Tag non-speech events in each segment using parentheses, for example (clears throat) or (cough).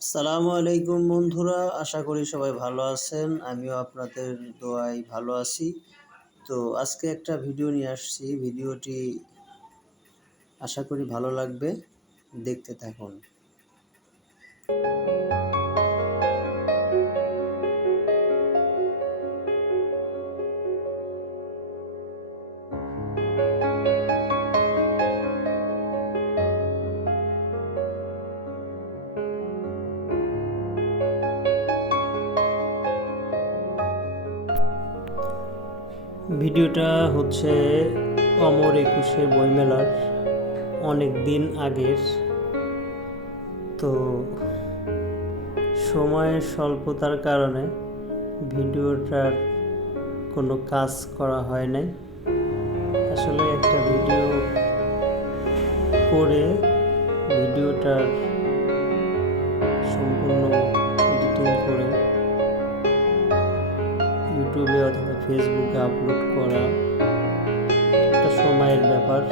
আসসালামু আলাইকুম বন্ধুরা, আশা করি সবাই ভালো আছেন। আমিও আপনাদের দোয়াই ভালো আছি। তো আজকে একটা ভিডিও নিয়ে আসছি। ভিডিওটি আশা করি ভালো লাগবে। দেখতে থাকুন। ভিডিওটা হচ্ছে অমর একুশে বইমেলার অনেক দিন আগের। তো সময়ের স্বল্পতার কারণে ভিডিওটার কোনো কাজ করা হয় নাই। আসলে একটা ভিডিও করে ভিডিওটার সম্পূর্ণ এডিটিং করে ইউটিউবে অথবা ফেসবুকে আপলোড করা একটা সময়ের ব্যাপার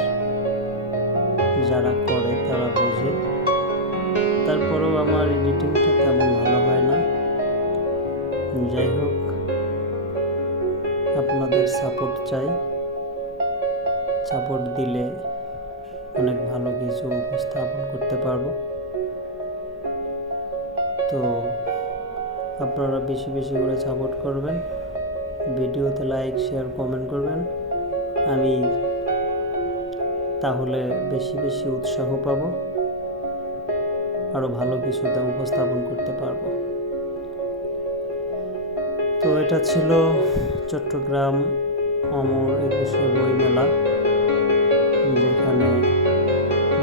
যারা করে তারা বোঝে। তারপরেও আমার এডিটিংটা তেমন ভালো হয় না। যাই হোক, আপনাদের সাপোর্ট চাই। সাপোর্ট দিলে অনেক ভালো কিছু উপস্থাপন করতে পারব। তো আপনারা বেশি বেশি করে সাপোর্ট করবেন। ভিডিওতে লাইক, শেয়ার, কমেন্ট করবেন। আমি তাহলে বেশি বেশি উৎসাহ পাবো আরও ভালো কিছুতে উপস্থাপন করতে পারব। তো এটা ছিল চট্টগ্রাম অমর একুশে বইমেলা, যেখানে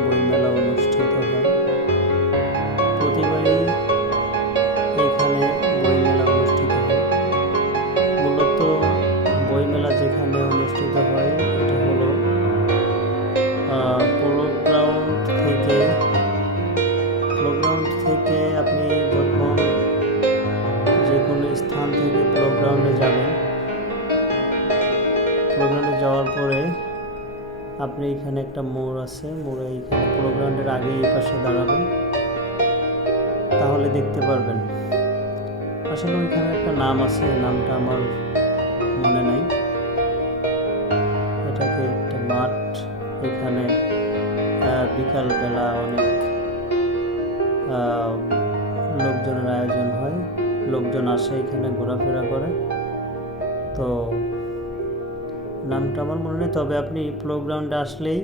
বইমেলা অনুষ্ঠিত গ্রাউন্ডে যাওয়ার পরে আপনি এখানে একটা মোড় আছে, মোড়ে এখানে পোলো গ্রাউন্ডের আগে এই পাশে দাঁড়াবেন। তাহলে দেখতে পারবেন। আসলে ওইখানে একটা নাম আছে নামটা আমার মনে নাই। এটাকে একটা মাঠ। এখানে বিকালবেলা অনেক লোকজনের আয়োজন হয়। লোকজন আসে এখানে ঘোরাফেরা করে। তো নামটা আমার মনে নেই, তবে আপনি প্লেগ্রাউন্ডে আসলেই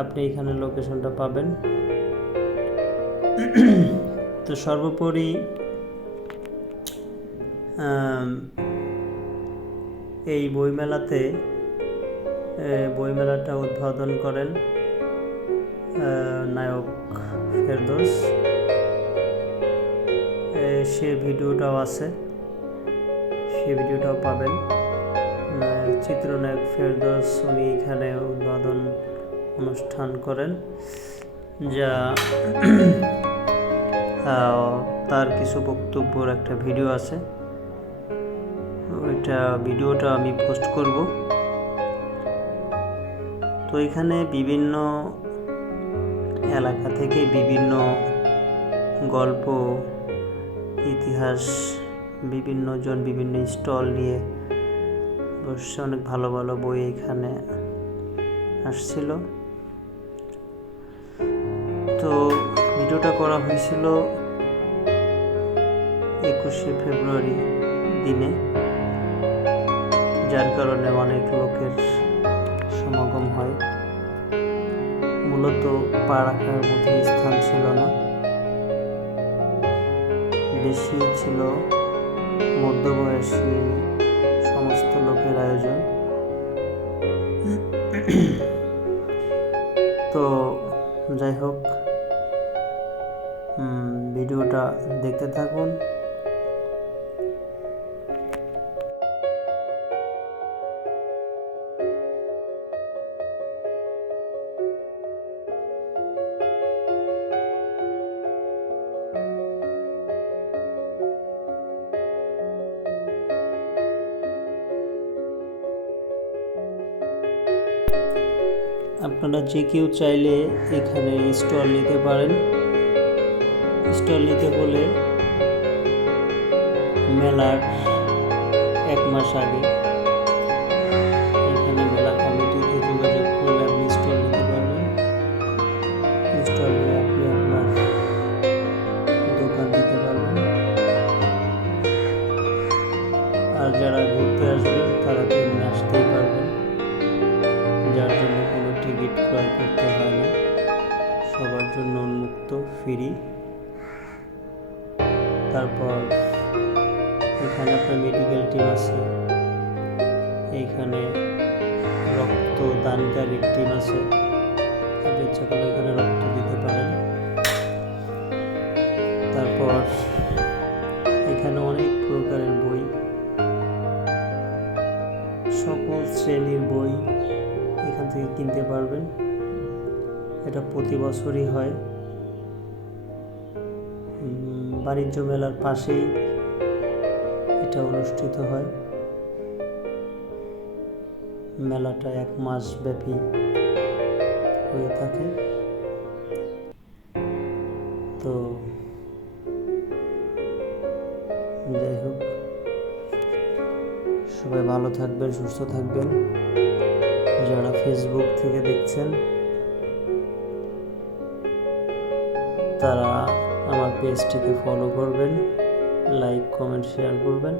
আপনি এখানে লোকেশনটা পাবেন। তো সর্বোপরি এই বইমেলাতে বইমেলাটা উদ্বোধন করেন নায়ক ফেরদোস। সে ভিডিওটাও আছে, সে ভিডিওটাও পাবেন। চিত্রনায়ক ফেরদোস উনি এখানে উদ্বোধন অনুষ্ঠান করেন, যা (clears throat) তার কিছু বক্তব্যর একটা ভিডিও আছে। ওইটা ভিডিওটা আমি পোস্ট করব। তো এখানে বিভিন্ন এলাকা থেকে বিভিন্ন গল্প, ইতিহাস বিভিন্ন জন বিভিন্ন স্টল নিয়ে বসে অনেক ভালো ভালো বই এখানে আসছিল। তো ভিডিওটা করা হয়েছিল একুশে ফেব্রুয়ারি দিনে, যার কারণে অনেক লোকের সমাগম হয়। মূলত পা রাখার মধ্যে স্থান ছিল না। বেশি ছিল মধ্যবয়সী সমস্ত লোকের আয়োজন। তো যাই হোক ভিডিওটা দেখতে থাকুন। আপনারা যে কেউ চাইলে এখানে স্টল নিতে পারেন। স্টল নিতে হলে মেলার এক মাস আগে এখানে মেলা কমিটিতে যোগাযোগ করলে আপনি স্টল নিতে পারবেন। স্টল নিয়ে আপনি আপনার দোকান দিতে পারবেন। আর যারা ফ্রি। তারপর এখানে আপনার মেডিকেল টিম আছে। এইখানে রক্ত দানকারী টিম আছে। আপনি ইচ্ছা করলে এখানে রক্ত দিতে পারেন। তারপর এখানে অনেক প্রকারের বই। সকল শ্রেণির বই এখান থেকে কিনতে পারবেন। এটা প্রতি বছরই হয়। বাণিজ্য মেলার পাশেই এটা অনুষ্ঠিত হয়। মেলাটা এক মাস ব্যাপী হয়ে থাকে। তো যাই হোক, সবাই ভালো থাকবেন, সুস্থ থাকবেন। যারা ফেসবুক থেকে দেখছেন, তারা পেজটিকে ফলো করবেন লাইক কমেন্ট শেয়ার করবেন।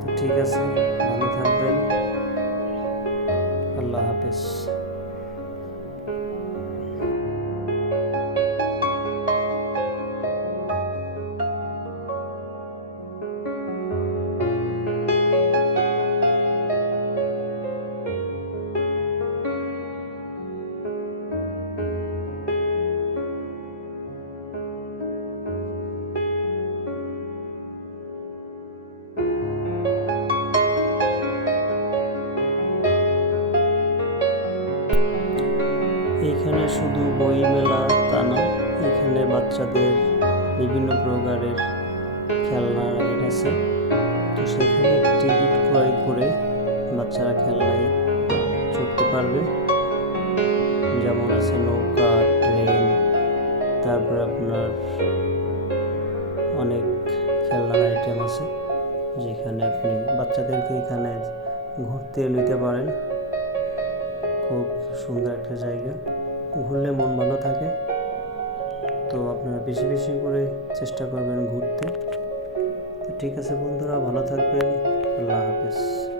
তো ঠিক আছে ভালো থাকবেন। আল্লাহ হাফেজ। শুধু বই মেলা তা না, এখানে বাচ্চাদের বিভিন্ন প্রকারের খেলনা রাইড আছে। তো সেখানে টিকিট ক্রয় করে বাচ্চারা খেলনায় চড়তে পারবে। যেমন আছে নৌকা, ট্রেন, তারপর আপনার অনেক খেলনার আইটেম আছে, যেখানে আপনি বাচ্চাদেরকে এখানে ঘুরতে নিতে পারেন। খুব সুন্দর একটা জায়গা। ঘুরলে মন ভালো থাকে। তো আপনারা বেশি বেশি করে চেষ্টা করবেন ঘুরতে। তো ঠিক আছে বন্ধুরা, ভালো থাকবেন। আল্লাহ হাফেজ।